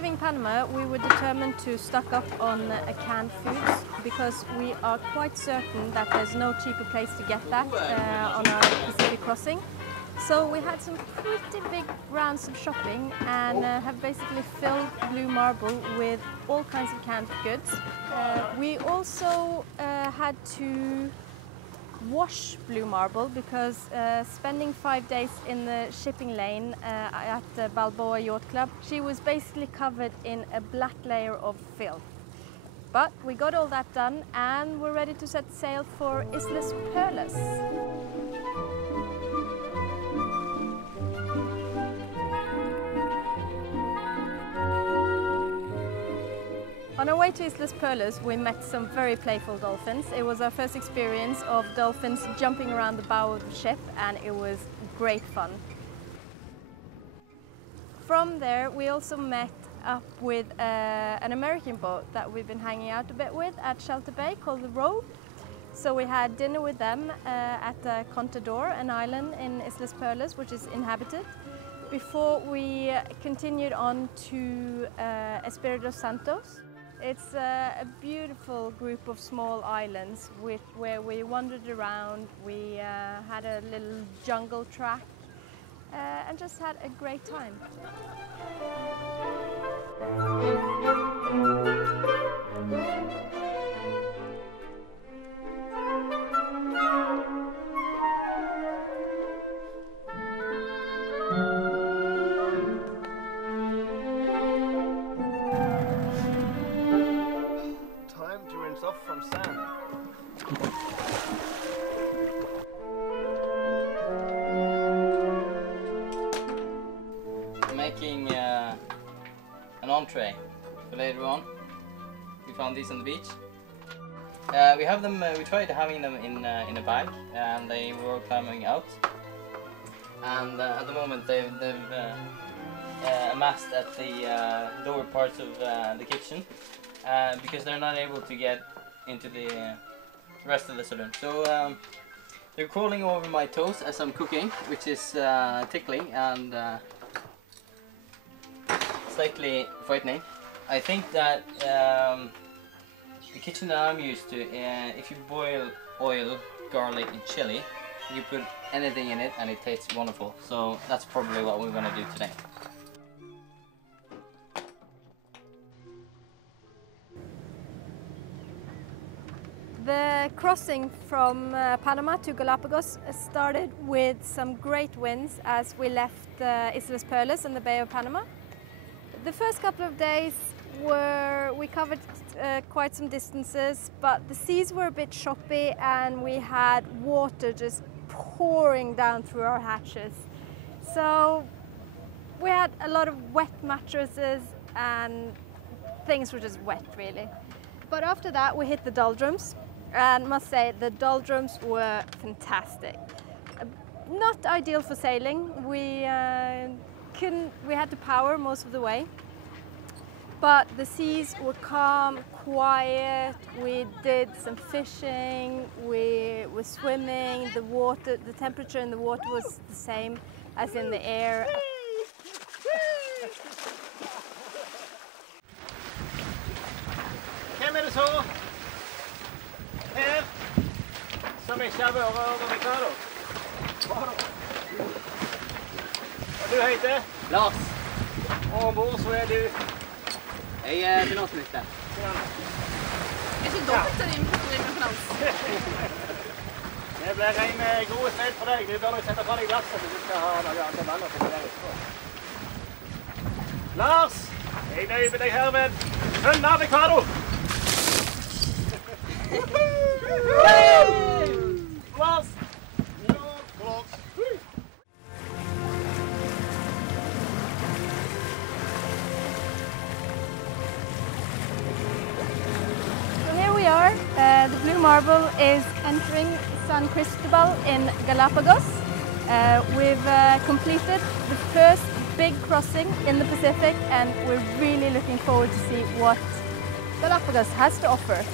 leaving Panama, we were determined to stock up on canned foods because we are quite certain that there's no cheaper place to get that on our Pacific crossing. So we had some pretty big rounds of shopping and have basically filled Blue Marble with all kinds of canned goods. We also had to wash Blue Marble because spending 5 days in the shipping lane at the Balboa Yacht Club, she was basically covered in a black layer of filth. But we got all that done and we're ready to set sail for Islas Perlas. On our way to Islas Perlas, we met some very playful dolphins. It was our first experience of dolphins jumping around the bow of the ship, and it was great fun. From there, we also met up with an American boat that we've been hanging out a bit with at Shelter Bay called the Row. So we had dinner with them at Contador, an island in Islas Perlas, which is inhabited, before we continued on to Espiritu Santos. It's a beautiful group of small islands where we wandered around, we had a little jungle track and just had a great time. Off from sand. Making an entree for later on. We found these on the beach. We have them. We tried having them in a bag, and they were climbing out. And at the moment, they've amassed at the lower parts of the kitchen. Because they're not able to get into the rest of the saloon. So they're crawling over my toes as I'm cooking, which is tickling and slightly frightening. I think that the kitchen that I'm used to, if you boil oil, garlic and chili, you put anything in it and it tastes wonderful. So that's probably what we're going to do today. The crossing from Panama to Galapagos started with some great winds as we left Islas Perlas in the Bay of Panama. The first couple of days we covered quite some distances, but the seas were a bit choppy and we had water just pouring down through our hatches. So we had a lot of wet mattresses and things were just wet really. But after that we hit the doldrums. And must say the doldrums were fantastic. Not ideal for sailing. We had to power most of the way, but the seas were calm, quiet. We did some fishing. We were swimming. The temperature in the water was the same as in the air. Her, som ikke har vært over Ricardo. Og du heter? Lars. Og ombord så er du? Jeg er finansminister. Er ikke dobbelt av din med finans? Det blir en god sted for deg. Du bør nok sette fra deg glasset hvis du skal ha noe annet vann å finne der ute. Lars, jeg nøyer deg herved. Hønne Ricardo! Lars! So here we are. The Blue Marble is entering San Cristobal in Galapagos. We've completed the first big crossing in the Pacific and we're really looking forward to see what Galapagos has to offer.